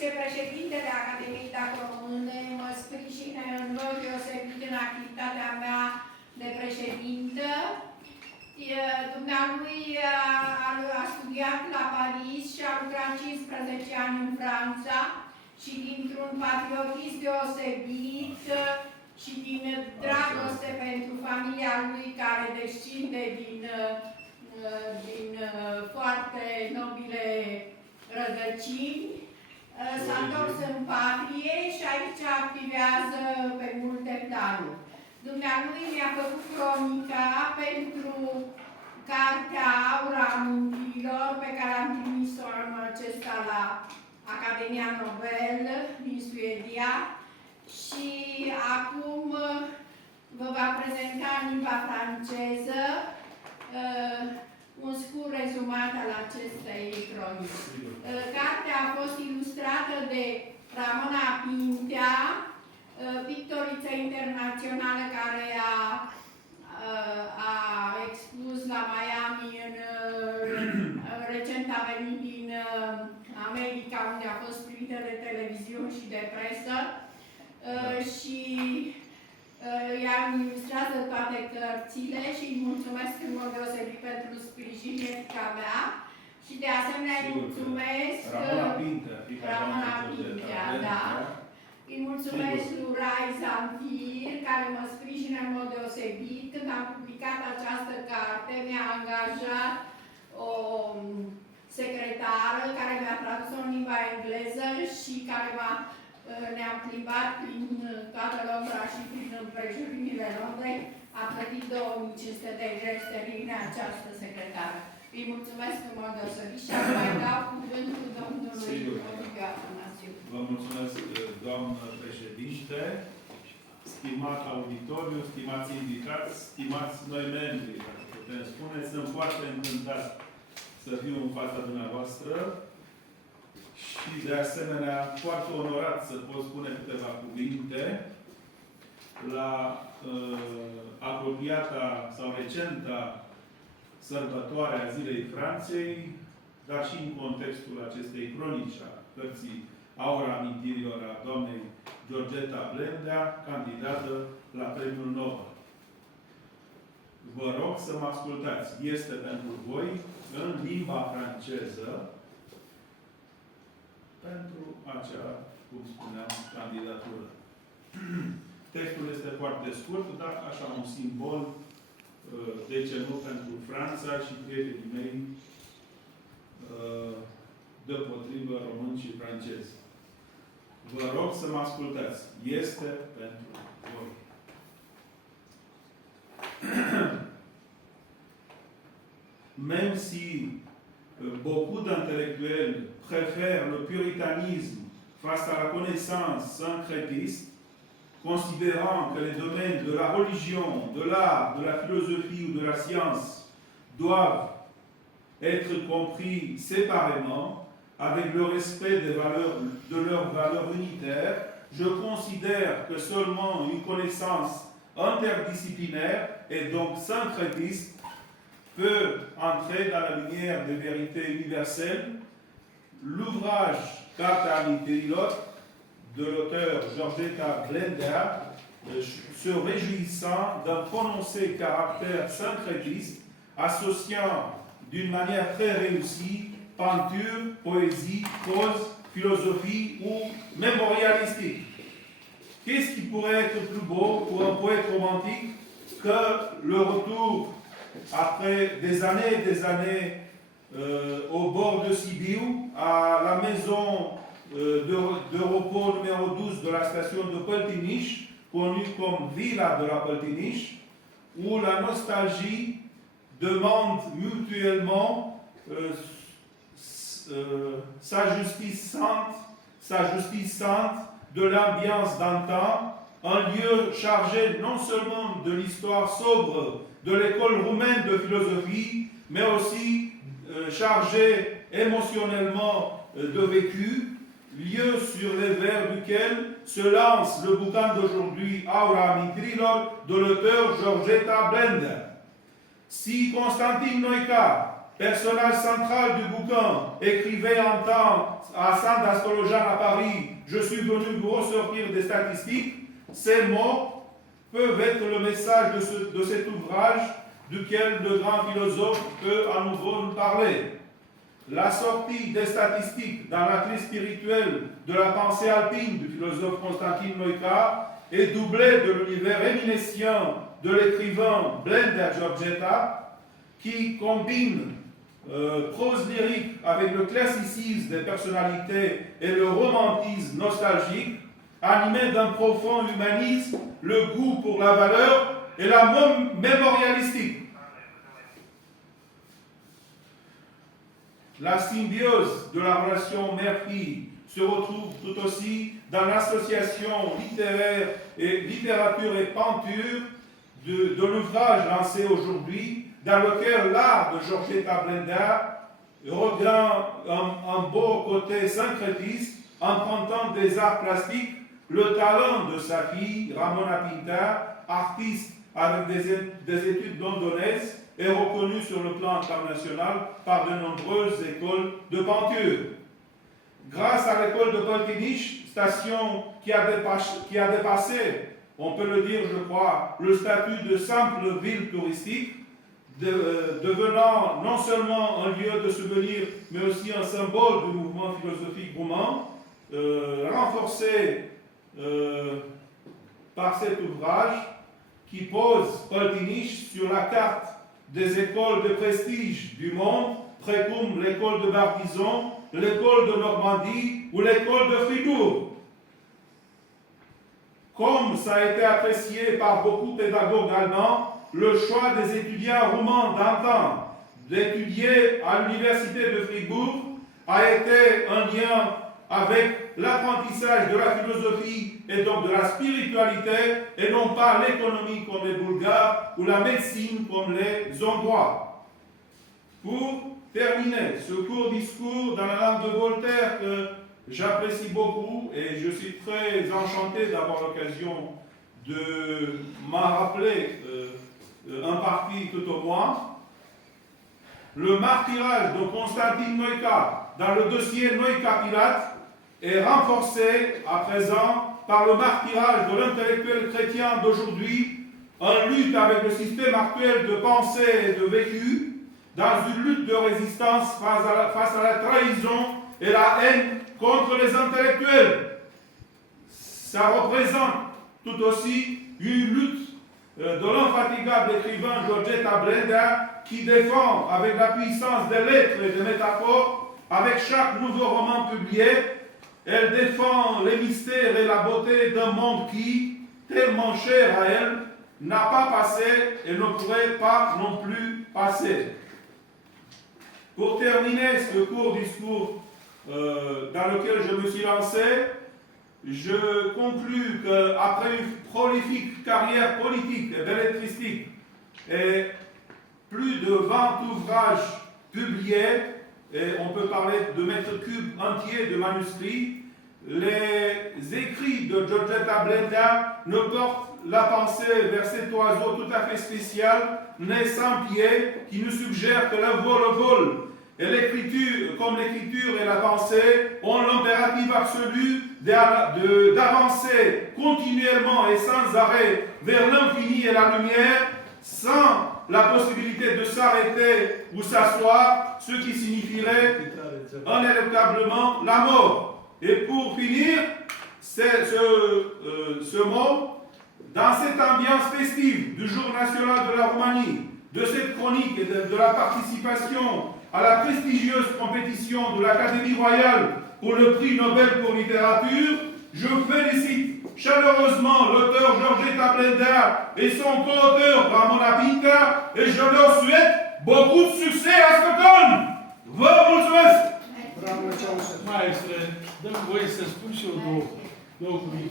Vicepreședintele Academiei Dac Române mă sprijină în mod deosebit în activitatea mea de președintă. Dumnealui a studiat la Paris și a lucrat 15 ani în Franța și dintr-un patriotism deosebit și din dragoste pentru familia lui care descinde din foarte nobile rădăcini, s-a întors în patrie și aici activează pe multe planuri. Dumnealui mi-a făcut cronica pentru cartea Aura Amintirilor, pe care am trimis-o anul acesta la Academia Nobel din Suedia și acum vă va prezenta în limba franceză un scurt rezumat al acestei cronici. Cartea a fost ilustrată de Ramona Pintea, pictoriță internațională care a expus la Miami, recent a venit din America, unde a fost primită de televiziuni și de presă și ea îmi ilustrează toate cărțile și îi mulțumesc în mod deosebit pentru sprijinirea mea și de asemenea îi mulțumesc Ramona Pintea, da. Îi mulțumesc lui Rai Zamfir, care mă sprijină în mod deosebit. Când am publicat această carte, mi-a angajat o secretară care mi-a tradus-o în limba engleză și care ne-am plimbat prin toată Londra și prin împrejurimile Londrei. A plătit 2500 de lei sterline această secretară. Îi mulțumesc în mod deosebit și acum mai dau cuvântul domnului Ovidiu Atanasiu. Vă mulțumesc, doamnă președinte, stimat auditoriu, stimați invitați, stimați noi membri, dacă putem spune. Sunt foarte încântat să fiu în fața dumneavoastră și, de asemenea, foarte onorat să pot spune câteva cuvinte la apropiata sau recenta sărbătoare a Zilei Franței, dar și în contextul acestei cronici a cărții Aura Amintirilor a doamnei Georgeta Blendea, candidată la Premiul Nobel. Vă rog să mă ascultați. Este pentru voi, în limba franceză, pentru acea, cum spuneam, candidatură. Textul este foarte scurt, dar așa un simbol, de ce nu, pentru Franța și prietenii mei deopotrivă români și francezi. Vă rog să mă ascultați. Este pentru voi. Même si beaucoup d'intellectuels préfèrent le puritanisme face à la connaissance syncrétiste, considérant que les domaines de la religion, de l'art, de la philosophie ou de la science doivent être compris séparément, avec le respect de leurs valeurs unitaires, je considère que seulement une connaissance interdisciplinaire et donc syncrétiste peut entrer dans la lumière des vérités universelles. L'ouvrage Carta Amintirilor de l'auteur Georgeta Blendea, se réjouissant d'un prononcé caractère syncrétiste, associant d'une manière très réussie peinture, poésie, prose, philosophie ou mémorialistique. Qu'est-ce qui pourrait être plus beau pour un poète romantique que le retour, après des années au bord de Sibiu, à la maison de repos numéro 12 de la station de Păltiniș, connue comme Villa de la Păltiniș, où la nostalgie demande mutuellement sa justice sainte de l'ambiance d'antan, un lieu chargé non seulement de l'histoire sobre de l'école roumaine de philosophie, mais aussi chargé émotionnellement de vécu, lieu sur les vers duquel se lance le bouquin d'aujourd'hui, Aura Amintirilor, de l'auteur Georgeta Blendea. Si Constantin Noica personnage central du bouquin, écrivait un temps à San d'Astrologian à Paris, je suis venu vous ressortir des statistiques, ces mots peuvent être le message de cet ouvrage duquel le grand philosophe peut à nouveau nous parler. La sortie des statistiques dans la clé spirituelle de la pensée alpine du philosophe Konstantin Neuka est doublée de l'univers éminentiel de l'écrivain Blender Giorgetta, qui combine prose lyrique avec le classicisme des personnalités et le romantisme nostalgique, animé d'un profond humanisme, le goût pour la valeur et la mémorialistique. La symbiose de la relation mère-fille se retrouve tout aussi dans l'association littéraire et littérature et peinture de l'ouvrage lancé aujourd'hui, dans lequel l'art de Giorgetta Blender regagne un beau côté syncrétiste, empruntant des arts plastiques, le talent de sa fille, Ramona Pinta, artiste avec des études londonaises, est reconnu sur le plan international par de nombreuses écoles de peinture. Grâce à l'école de Poltinich, station qui a dépassé, on peut le dire, je crois, le statut de simple ville touristique, devenant non seulement un lieu de souvenir, mais aussi un symbole du mouvement philosophique roumain, renforcé par cet ouvrage qui pose Poltinich sur la carte des écoles de prestige du monde, comme l'école de Barbizon, l'école de Normandie ou l'école de Fribourg. Comme ça a été apprécié par beaucoup de pédagogues allemands, le choix des étudiants roumains d'antan d'étudier à l'université de Fribourg a été un lien avec l'apprentissage de la philosophie et donc de la spiritualité, et non pas l'économie comme les Bulgares ou la médecine comme les Hongrois. Pour terminer ce court discours dans la langue de Voltaire que j'apprécie beaucoup et je suis très enchanté d'avoir l'occasion de m'en rappeler un parti tout au moins, le martyrage de Konstantin Neuka dans le dossier Neuka-Pilate est renforcé à présent par le martyrage de l'intellectuel chrétien d'aujourd'hui, en lutte avec le système actuel de pensée et de vécu, dans une lutte de résistance face à la trahison et la haine contre les intellectuels. Ça représente tout aussi une lutte de l'infatigable écrivain Giorgetta Blender qui défend avec la puissance des lettres et des métaphores, avec chaque nouveau roman publié, elle défend les mystères et la beauté d'un monde qui, tellement cher à elle, n'a pas passé et ne pourrait pas non plus passer. Pour terminer ce court discours dans lequel je me suis lancé, je conclus qu'après une prolifique carrière politique et bellétristique et plus de 20 ouvrages publiés, et on peut parler de mètres cubes entiers de manuscrits, les écrits de Giorgetta Blender ne portent la pensée vers cet oiseau tout à fait spécial, né sans pied, qui nous suggère que le vol et l'écriture, comme l'écriture et la pensée, ont l'impératif absolu d'avancer continuellement et sans arrêt vers l'infini et la lumière, sans la possibilité de s'arrêter ou s'asseoir, ce qui signifierait inéluctablement la mort. Et pour finir, ce mot, dans cette ambiance festive du jour national de la Roumanie, de cette chronique et de la participation à la prestigieuse compétition de l'Académie royale pour le prix Nobel pour littérature, je félicite chaleureusement l'auteur Giorgetta Blender et son co-auteur Ramona Pinta et je leur souhaite beaucoup de succès à Stockholm! Vă mulțumesc! Maestre, dăm voie să spun și eu două cuvinte.